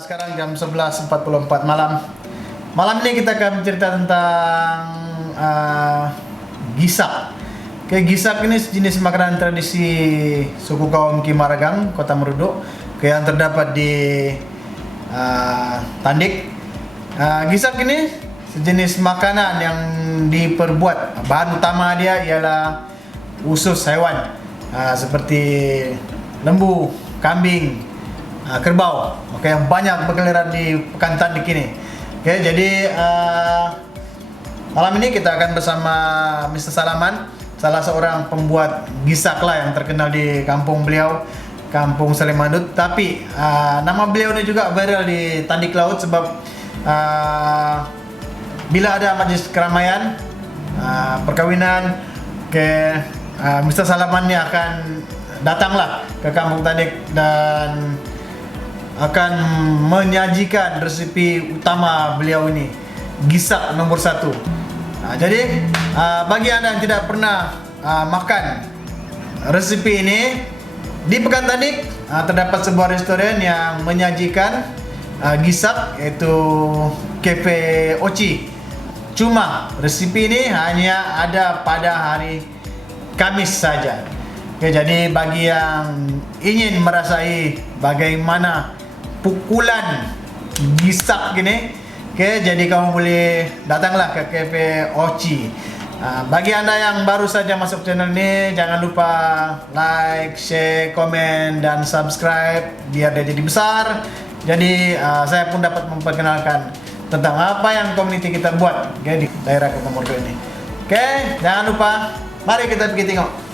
Sekarang jam 11.44 malam. Malam ini kita akan bercerita tentang gisak. Gisak ini sejenis makanan tradisi suku kaum Kimaragang, Kota Meruduk, yang terdapat di Tandik. Gisak ini sejenis makanan yang diperbuat, bahan utama dia ialah usus hewan, seperti lembu, kambing, kerbau, yang banyak berkeliaran di Pekan Tandik ini. Jadi malam ini kita akan bersama Mr. Salaman, salah seorang pembuat gisak lah yang terkenal di kampung beliau, Kampung Salemadut. Tapi nama beliau ini juga viral di Tandik Laut sebab bila ada majlis keramaian, perkawinan, Mr. Salaman ini akan datanglah ke Kampung Tandik dan akan menyajikan resepi utama beliau ini, gisak nomor 1. Jadi bagi anda yang tidak pernah makan resepi ini, di Pekan Tandik terdapat sebuah restoran yang menyajikan gisak, yaitu Cafe Oci. Cuma resepi ini hanya ada pada hari Kamis saja. Jadi bagi yang ingin merasai bagaimana pukulan gisak gini, jadi kamu boleh datanglah ke Cafe Oci. Bagi anda yang baru saja masuk channel ini, jangan lupa like, share, komen, dan subscribe biar dia jadi besar. Jadi saya pun dapat memperkenalkan tentang apa yang komuniti kita buat di daerah Kota Meruduk ini. Jangan lupa, mari kita pergi tengok.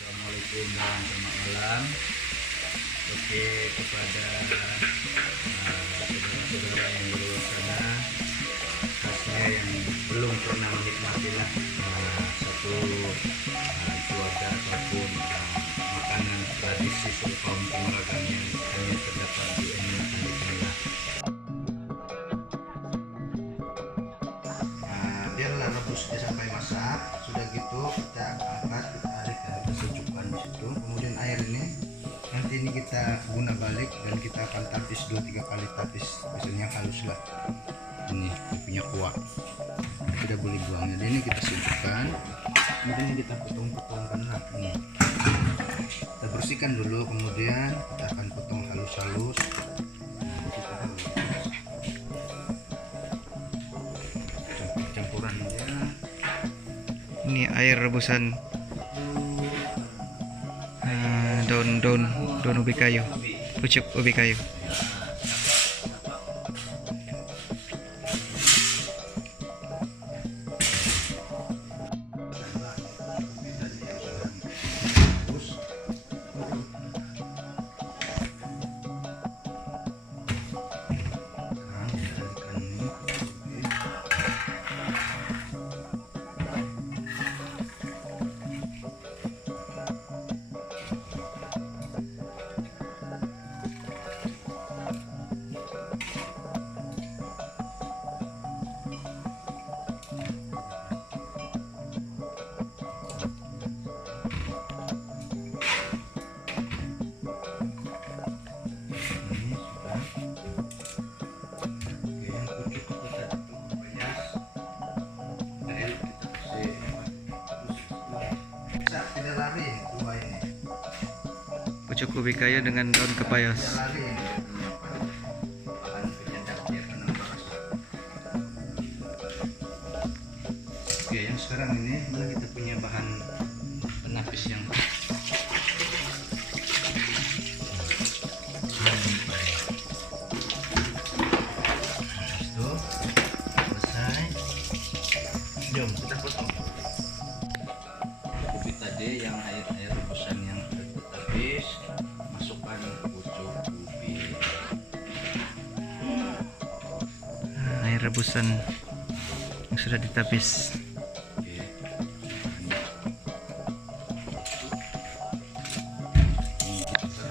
Assalamualaikum dan selamat malam. Kepada saudara-saudara yang di luar sana, khasnya yang belum pernah menikmati satu keluarga ataupun makanan tradisi suku kaum Kimaragang yang hanya terdapat di Tandik inilah. Biarlah rebusnya sampai masak. Sudah gitu kita angkat, kita sejukkan di situ. Kemudian air ini nanti ini kita guna balik dan kita akan tapis 2-3 kali, tapis hasilnya halus lah. Ini punya kuah, tidak boleh buangnya. Dan ini kita sejukkan, kemudian ini kita potong-potongkan lah. Ini kita bersihkan dulu, kemudian kita akan potong halus-halus. Campuran dia. Ini air rebusan daun ubi kayu, pucuk ubi kayu. Pucuk ubi kayu dengan daun kepayas. Oke, yang sekarang ini kita punya bahan penapis yang selesai. Jom kita potong. Ubi tadi yang air rebusan yang habis, masukkan pucuk ubi. Air rebusan yang sudah ditapis.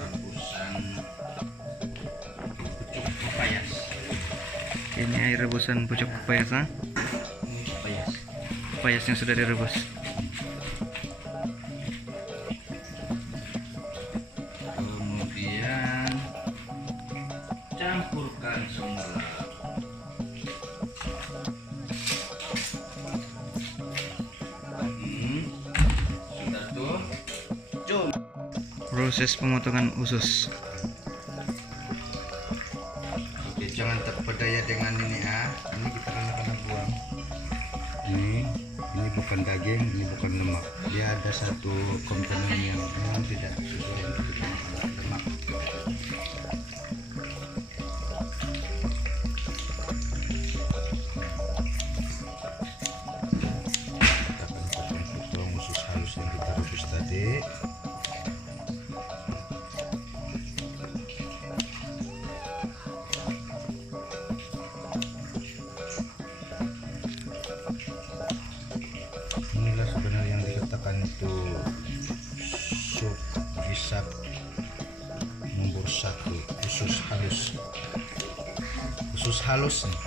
Rebusan pucuk pepaya. Ini air rebusan pucuk pepayas, nah? Ini payas. Pepayas yang sudah direbus. Kemudian campurkan semua. Sudah tuh. Cum. Proses pemotongan usus. Oke, jangan terpedaya dengan ini ya. Ini kita kena buang. Ini bukan daging, ini bukan lemak. Dia ada satu komponen yang memang tidak sesuai untuk lemak. Kita akan potong usus halus yang kita rebus tadi. Inilah sebenarnya yang dikatakan itu sup gisap nomor 1, usus halus. Usus halus nih.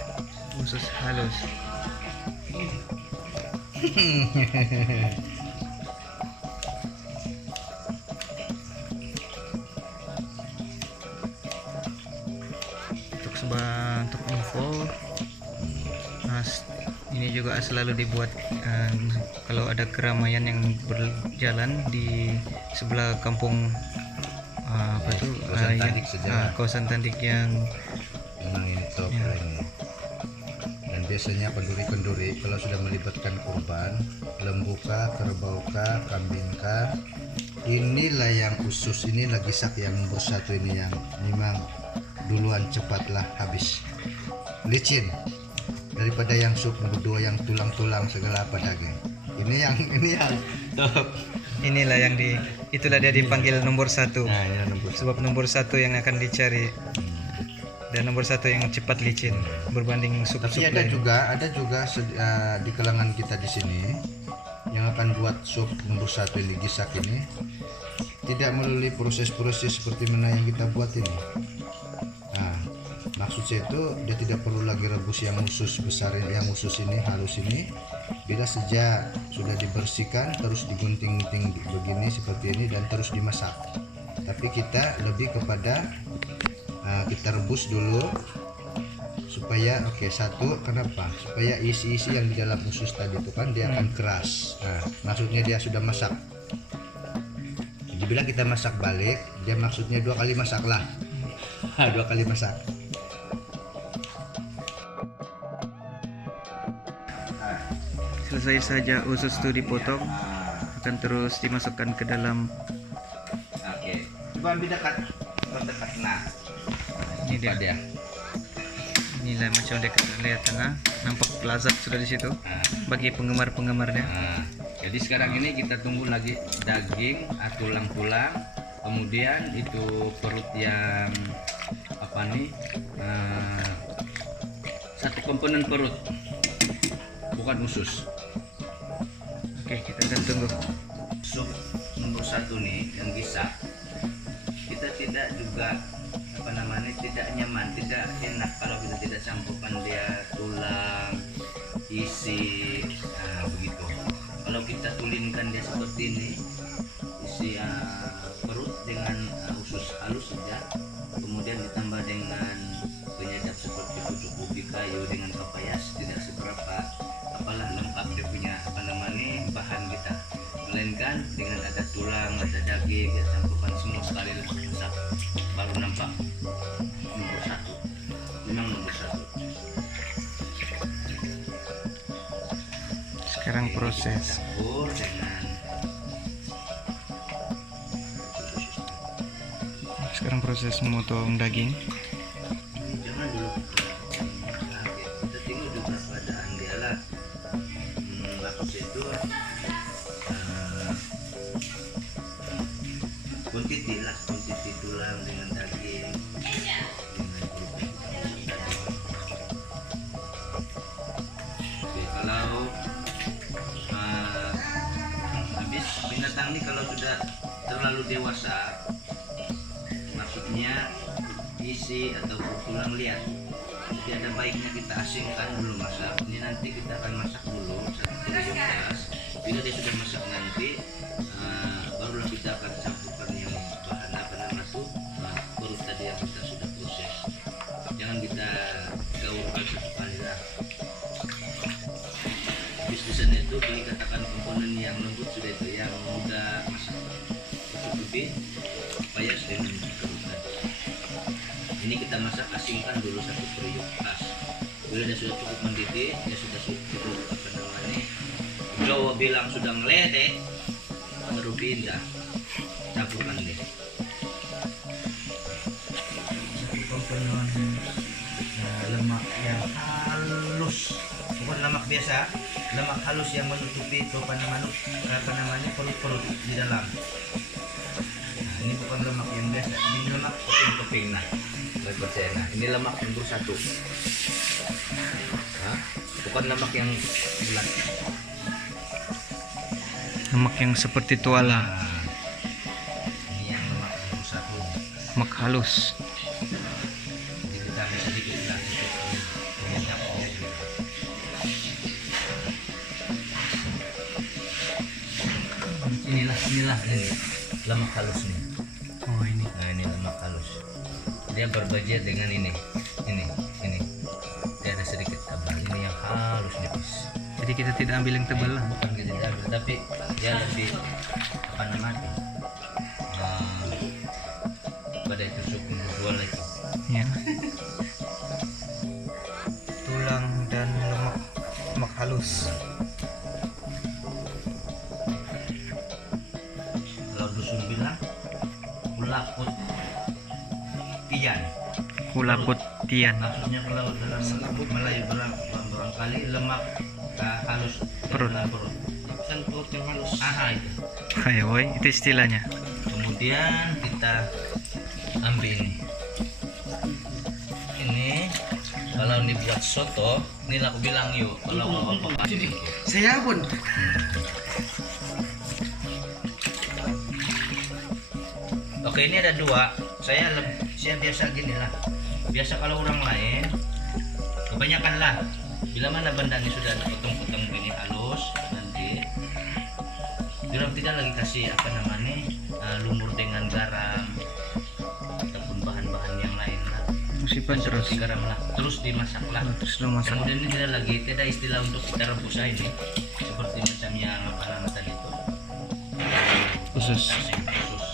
Usus halus. Untuk info, ini juga selalu dibuat kalau ada keramaian yang berjalan di sebelah kampung apa tuh Kawasan Tandik sejarah. kawasan Tandik yang Memang ini top Ya. ini. Dan biasanya kenduri-kenduri kalau sudah melibatkan kurban, lembuka, kerbauka, kambingka, inilah yang usus, ini lagi sak yang nomor 1 ini yang memang duluan cepatlah habis, licin daripada yang sup nomor 2 yang tulang-tulang segala apa daging. Ini yang top. inilah yang itulah dia dipanggil nomor 1. Nah, ini nomor Sebab nomor 1 yang akan dicari dan nomor 1 yang cepat licin berbanding sup-sup Tapi ada lain. juga di kalangan kita di sini yang akan buat sup nomor 1 yang digisak ini tidak melalui proses-proses seperti mana yang kita buat ini. Nah, maksud saya itu dia tidak perlu lagi rebus yang usus besar, yang usus ini halus ini. Bila saja sudah dibersihkan terus digunting-gunting begini seperti ini dan terus dimasak. Tapi kita lebih kepada kita rebus dulu supaya satu, kenapa? Supaya isi-isi yang di dalam usus tadi itu kan dia akan keras. Nah, maksudnya dia sudah masak. Jadi bila kita masak balik, dia maksudnya 2 kali masak lah. 2 kali masak. Selesai saja usus itu dipotong, akan terus dimasukkan ke dalam. Oke. Coba ambil dekat. Nah, Ini dia. dia. Inilah macam dekat lihat tengah, nampak lazat sudah di situ bagi penggemar-penggemarnya. Nah, jadi sekarang ini kita tunggu lagi daging, tulang-tulang, kemudian itu perut yang apa nih? Satu komponen perut, bukan usus. Oke, kita akan tunggu. Sup nomor 1 nih yang gisak, kita tidak juga tidak nyaman, tidak enak kalau kita tidak campurkan dia tulang, isi, begitu. Kalau kita tulinkan dia seperti ini, isi perut dengan usus halus saja, kemudian ditambah dengan penyedap seperti pucuk ubi kayu dengan pepayas, tidak seberapa apalah lengkap dia punya bahan kita, melainkan dengan ada tulang, ada daging, kita campurkan semua sekali masak, baru nampak nomor 1. Memang nomor 1. Sekarang proses. Campur dengan Sekarang proses memotong daging. jangan dulu kita tengok juga keadaan dia lah. Maksud itu kuantiti tulang dengan daging, Oke, kalau habis binatang ini kalau sudah terlalu dewasa, maksudnya isi atau tulang liat Jadi ada baiknya kita asingkan dulu masak. Ini nanti kita akan masak dulu satu periuk gas. Bila dia sudah masak nanti, barulah kita akan campurkan yang bahan apa nama tuh perut tadi yang kita sudah proses. Jangan kita gaulkan satu kali lah. Bisnisnya itu beli katakan komponen yang lembut sudah itu, yang mudah masak cukupi supaya dengan kerutan. Ini kita masak asingkan dulu satu periuk gas. Bila dia sudah cukup mendidih, dia sudah cukup apa namanya, Jawa bilang sudah meleleh, baru pindah campurkan deh. Komponen lemak yang halus, bukan lemak biasa, lemak halus yang menutupi itu apa namanya perut di dalam. Nah, ini bukan lemak yang biasa, ini lemak keping-keping. Nah, percaya, nah ini lemak yang bersatu. Nah, bukan lemak yang bulat. Lemak yang seperti tuala, Nah, ini yang lemak yang bersatu. lemak halus. Jadi ditambah sedikit lah untuk penyedapnya juga. Inilah ini lemak halus nih. Oh ini. Nah ini lemak halus. Dia berbeda dengan ini. Dia ada sedikit tebal. Ini yang halus nipis. Jadi kita tidak ambil yang tebal lah. Bukan kita tidak ambil, tapi dia lebih apa namanya? Pada tusuk jual itu. Ya. Tulang dan lemak halus. Kalau dusun bilang kulakut tian. Kulakut tian. Maksudnya kalau dalam Melayu barangkali lemak halus Perut. dalam perut. Kan perut yang halus. Itu. Kayak woi, itu istilahnya. Kemudian kita ambil ini. Ini kalau dibuat soto, ini aku bilang yuk. Kalau apa Saya pun. Oke, ini ada dua. Saya biasa gini lah. Biasa kalau orang lain, kebanyakan lah. Bila mana benda ini sudah potong-potong begini halus, nanti orang tidak lagi kasih apa namanya lumur dengan garam ataupun bahan-bahan yang lain lah. Simpan terus. Seperti garam lah. Terus dimasak lah. Terus lu masak. Kemudian ini tidak istilah untuk kita rebus ini, seperti macam yang apa nama tadi itu. Khusus. Asing khusus.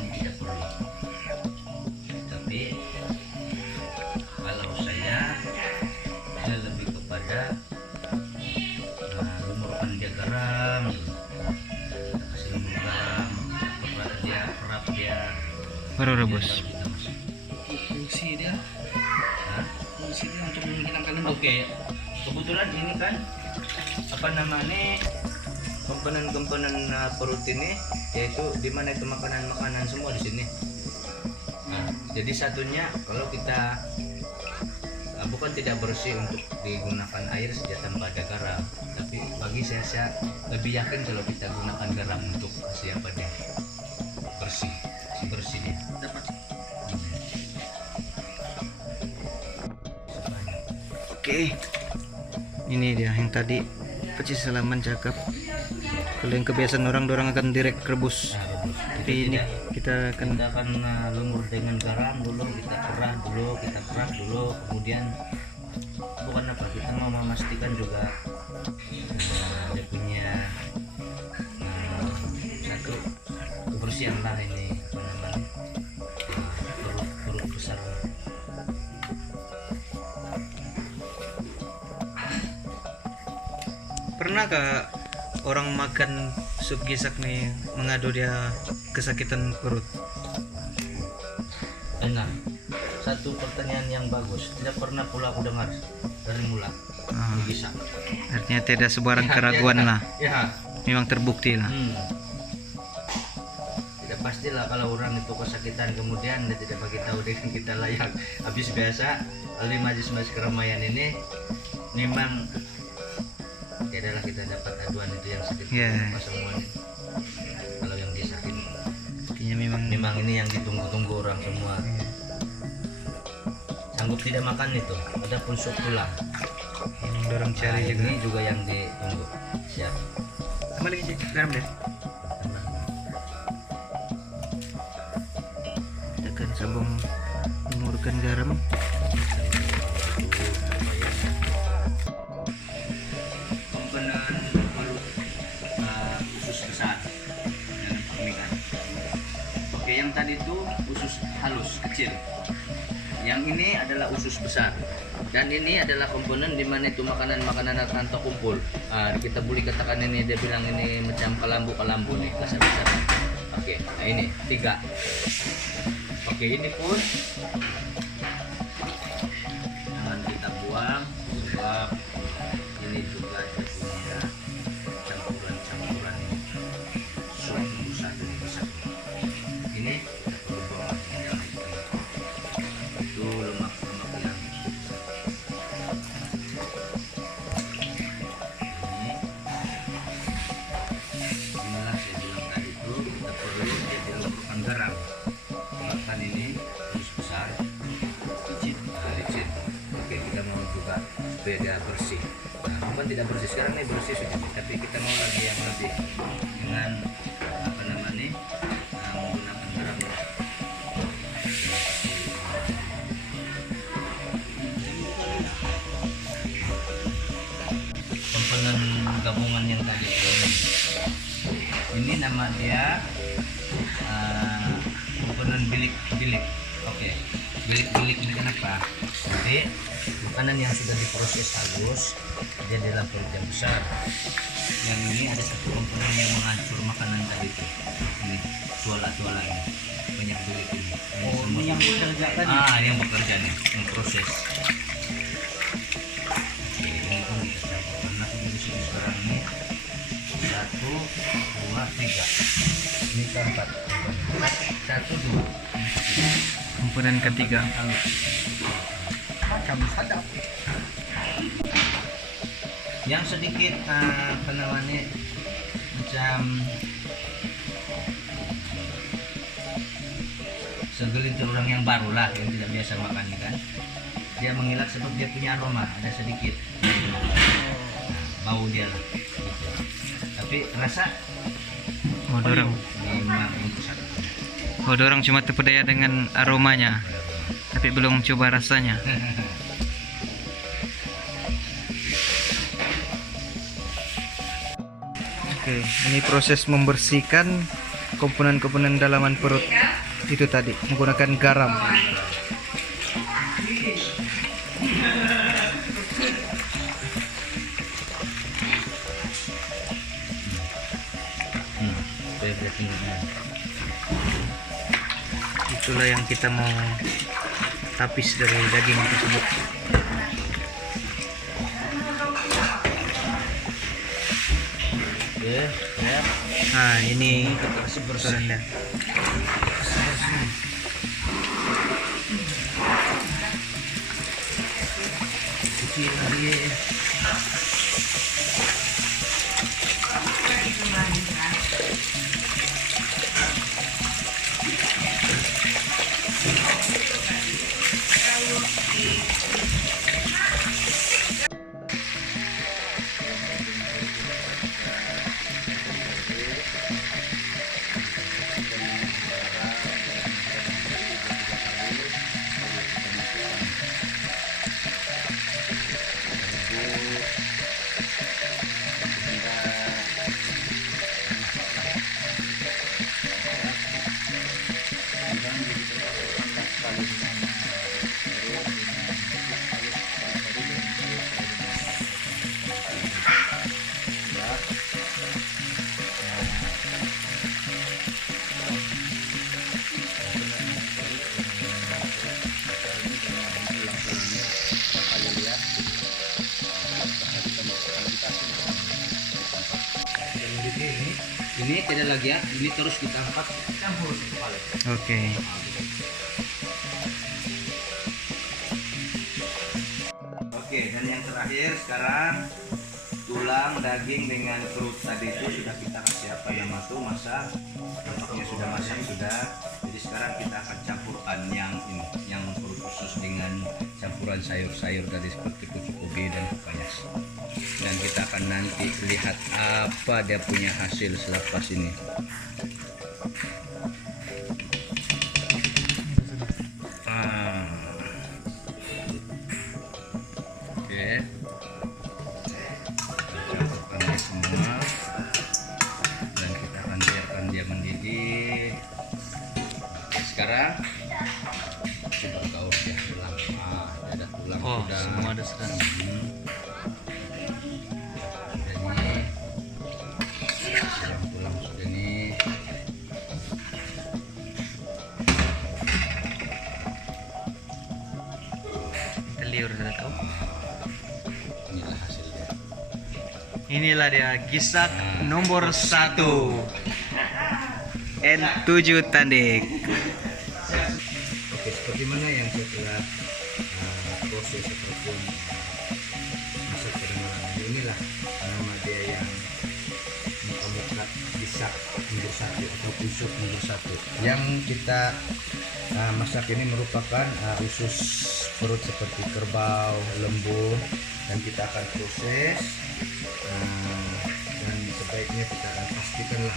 Ini tidak perlu. Tapi kalau saya lebih kepada lumurkan dia garam, kita kasih lumur garam, perap dia, Baru rebus. kita masuk. Fungsi dia untuk menghilangkan lembut. Oke, kebetulan ini kan apa namanya komponen-komponen perut ini, yaitu di mana itu makanan-makanan semua di sini. Nah, jadi satunya kalau kita bukan tidak bersih untuk digunakan air saja tanpa ada garam, tapi bagi saya lebih yakin kalau kita gunakan garam untuk kasih apa dia bersih dia. Dapat. Oke. Ini dia yang tadi pecis halaman cakep. Kalau yang kebiasaan orang akan direct rebus. Nah, rebus. Tapi ini kita akan Kita akan lumur dengan garam dulu, kita perah dulu, kemudian bukan apa, kita mau memastikan juga dia punya satu kebersihan lah ini apa namanya perut besar. pernahkah orang makan sup gisak nih mengadu dia kesakitan perut? Nah, satu pertanyaan yang bagus, tidak pernah pula aku dengar dari mula. Bisa. Artinya tidak sebarang keraguan lah. Ya. Memang terbukti lah. Tidak pastilah kalau orang itu kesakitan kemudian dia tidak bagi tahu dengan kita layak. Habis biasa di majlis keramaian ini memang adalah kita dapat aduan itu yang sakit semuanya. Kalau yang disakit Artinya memang ini yang ditunggu-tunggu orang semua. sanggup tidak makan itu. Adapun sup tulang, Yang dorong nah, cari juga. ini juga yang ditunggu. Siap. Tambah lagi Cik, garam deh. Tekan sabung mengurutkan garam. Komponen usus besar dalam pemilihan. Oke, yang tadi itu usus halus kecil. Yang ini adalah usus besar. Dan ini adalah komponen di mana itu makanan-makanan akan terkumpul. Kita boleh katakan ini dia bilang ini macam kalambu nih, besar-besar. Oke, nah ini 3. Oke, ini pun jangan kita buang sebab ini juga dia punya campuran sup busuk dari besar. Ini kita perlu buang yang itu lemak-lemak yang inilah saya bilang tadi itu kita perlu dia dilakukan garam. Makan ini terus besar licin. Oke, kita mau juga supaya dia bersih. Nah, bukan tidak bersih sekarang ini bersih sudah, tapi kita mau lagi yang lebih dengan apa namanya menggunakan garam. Komponen gabungan yang tadi ini nama dia komponen bilik. Oke, bilik ini kenapa? Jadi makanan yang sudah diproses halus dia dalam perut yang besar. Yang ini ada satu komponen yang menghancur makanan tadi itu. Ini tuala ini banyak bilik ini. Ini yang bekerja tadi. Yang bekerja nih, yang proses. Oke, ini pun kita campurkan lagi dari sini sekarang ini. 1, 2, 3. Ini keempat. 1, 2. Komponen ketiga. Yang sedikit apa namanya macam segelintir orang yang baru lah yang tidak biasa makan ini kan, dia mengilat sebab dia punya aroma ada sedikit bau dia lah gitu. Tapi rasa Dorong. memang untuk satu. Dorong cuma terpedaya dengan aromanya, tapi belum coba rasanya. Oke, ini proses membersihkan komponen-komponen dalaman perut itu tadi menggunakan garam. Itulah yang kita mau tapis dari daging tersebut. Ya, ya. Nah, ini Kasih bersih. rendah. Cuci lagi. Ini tidak lagi ya, ini terus kita angkat campur kepala. Oke. Oke, dan yang terakhir sekarang tulang, daging dengan perut tadi itu sudah kita kasih apa nama itu masak, bentuknya sudah masak sudah. Jadi sekarang kita akan campurkan yang ini, yang perut khusus dengan campuran sayur-sayur tadi seperti kucuk ubi dan pepayas. Dan kita akan nanti lihat apa dia punya hasil selepas ini. Oke, campurkan dia semua dan kita akan biarkan dia mendidih. Oke, sekarang kita gaul ya tulang. Ada tulang Oh, sudah. semua ada sudah. Yang tulang sudah nih. Kita liur sudah tahu. Inilah hasilnya. Inilah dia gisak nomor 1 N7 Tandek. Oke, seperti mana yang setelah proses ataupun masak kedengaran inilah nama dia yang muka-muka gisak nomor 1 ataupun sup nomor 1 yang kita masak. Ini merupakan usus perut seperti kerbau, lembu, dan kita akan proses dan sebaiknya kita akan pastikanlah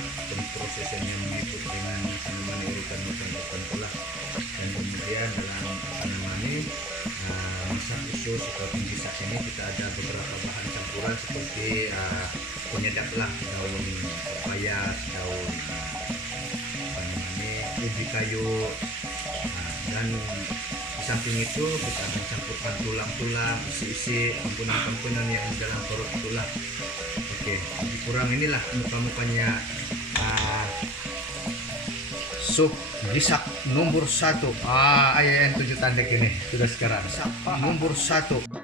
prosesnya mengikut dengan tanaman iritan tertentu lah. Dan kemudian dalam masak usus atau gisak ini kita ada beberapa bahan campuran seperti penyedap lah, daun pepayas, daun ubi kayu, dan di samping itu kita akan campurkan tulang-tulang, isi-isi komponen-komponen yang di dalam perut tulang. Oke, lebih kurang inilah muka-mukanya sup gisak nomor 1 N7 Tandek ini sudah sekarang nomor 1.